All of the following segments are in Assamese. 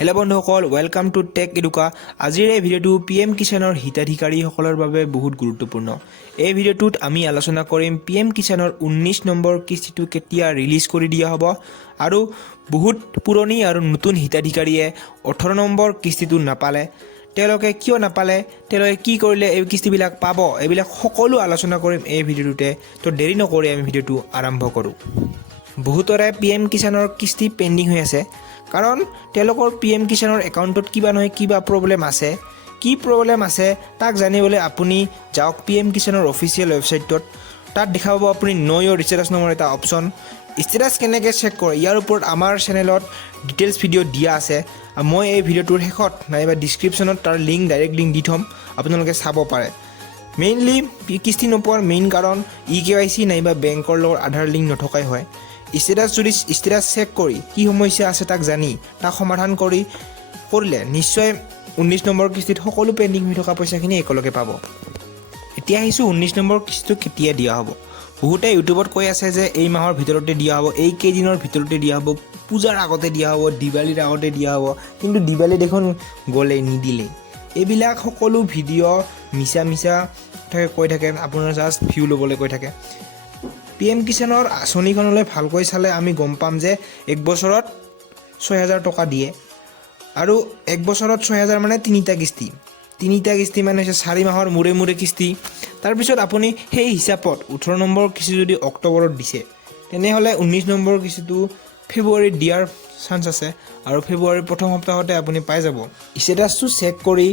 হেল্ল' বন্ধুসকল, ৱেলকাম টু টেক এডুকা। আজিৰ এই ভিডিঅ'টো PM কিষাণৰ হিতাধিকাৰীসকলৰ বাবে বহুত গুৰুত্বপূৰ্ণ। এই ভিডিঅ'টোত আমি আলোচনা কৰিম PM কিষাণৰ 19 নম্বৰ কিস্তিটো কেতিয়া ৰিলিজ কৰি দিয়া হ'ব আৰু বহুত পুৰণি আৰু নতুন হিতাধিকাৰীয়ে 18 নম্বৰ কিস্তিটো নাপালে। তেওঁলোকে কিয় নাপালে, তেওঁলোকে কি কৰিলে এই কিস্তিবিলাক পাব, এইবিলাক সকলো আলোচনা কৰিম এই ভিডিঅ'টোতে। তো দেৰি নকৰি আমি ভিডিঅ'টো আৰম্ভ কৰোঁ। বহুতৰে PM কিষাণৰ কিস্তি পেণ্ডিং হৈ আছে, কাৰণ তেওঁলোকৰ PM কিষাণৰ একাউণ্টত কিবা নহয় কিবা প্ৰব্লেম আছে। কি প্ৰব্লেম আছে তাক জানিবলৈ আপুনি যাওক PM কিষাণৰ অফিচিয়েল ৱেবছাইটত। তাত দেখা পাব আপুনি ন' ইয়ৰ ষ্টেটাছ নামৰ এটা অপশ্যন। ষ্টেটাছ কেনেকৈ চেক কৰে ইয়াৰ ওপৰত আমাৰ চেনেলত ডিটেইলছ ভিডিঅ' দিয়া আছে। মই এই ভিডিঅ'টোৰ শেষত নাইবা ডিছক্ৰিপশ্যনত তাৰ ডাইৰেক্ট লিংক দি থ'ম, আপোনালোকে চাব পাৰে। মেইনলি কিস্তি নোপোৱাৰ মেইন কাৰণ EKYC নাইবা বেংকৰ লগত আধাৰ লিংক নথকাই হয়। ষ্টেটাছ চেক কৰি কি সমস্যা আছে তাক জানি তাক সমাধান কৰিলে নিশ্চয় 19 নম্বৰ কিস্তিত সকলো পেণ্ডিং হৈ থকা পইচাখিনি একেলগে পাব। এতিয়া আহিছোঁ 19 নম্বৰ কিস্তিটো কেতিয়া দিয়া হ'ব। বহুতে ইউটিউবত কৈ আছে যে এই মাহৰ ভিতৰতে দিয়া হ'ব, এই কেইদিনৰ ভিতৰতে দিয়া হ'ব, পূজাৰ আগতে দিয়া হ'ব, দিৱালীৰ আগতে দিয়া হ'ব। কিন্তু দিৱালী দেখোন গ'লেই, নিদিলেই। এইবিলাক সকলো ভিডিঅ' মিছা কৈ থাকে, আপোনাৰ জাষ্ট ভিউ ল'বলৈ কৈ থাকে। PM কিষাণৰ আঁচনিখনলৈ ভালকৈ চালে আমি গম পাম যে এক বছৰত 6,000 টকা দিয়ে, আৰু এক বছৰত 6,000 মানে তিনিটা কিস্তি মানে হৈছে 4 মাহৰ মূৰে কিস্তি। তাৰপিছত আপুনি সেই হিচাপত 18 নম্বৰ কিস্তি যদি অক্টোবৰত দিছে, তেনেহ'লে 19 নম্বৰ কিস্তিটো ফেব্ৰুৱাৰীত দিয়াৰ চান্স আছে, আৰু ফেব্ৰুৱাৰীৰ প্ৰথম সপ্তাহতে আপুনি পাই যাব। ষ্টেটাছটো চেক কৰি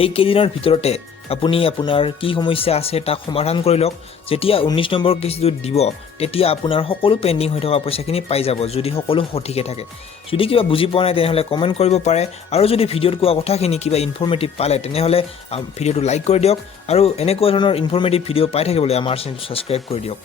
এই কেইদিনৰ ভিতৰতে আপুনি আপোনাৰ কি সমস্যা আছে তাক সমাধান কৰি লওক। যেতিয়া 19 নম্বৰ কিস্তিটো দিব, তেতিয়া আপোনাৰ সকলো পেণ্ডিং হৈ থকা পইচাখিনি পাই যাব, যদি সকলো সঠিকে থাকে। যদি কিবা বুজি পোৱা নাই তেনেহ'লে কমেণ্ট কৰিব পাৰে, আৰু যদি ভিডিঅ'ত কোৱা কথাখিনি কিবা ইনফৰ্মেটিভ পালে তেনেহ'লে ভিডিঅ'টো লাইক কৰি দিয়ক, আৰু এনেকুৱা ধৰণৰ ইনফৰ্মেটিভ ভিডিঅ' পাই থাকিবলৈ আমাৰ চেনেলটো ছাবস্ক্ৰাইব কৰি দিয়ক।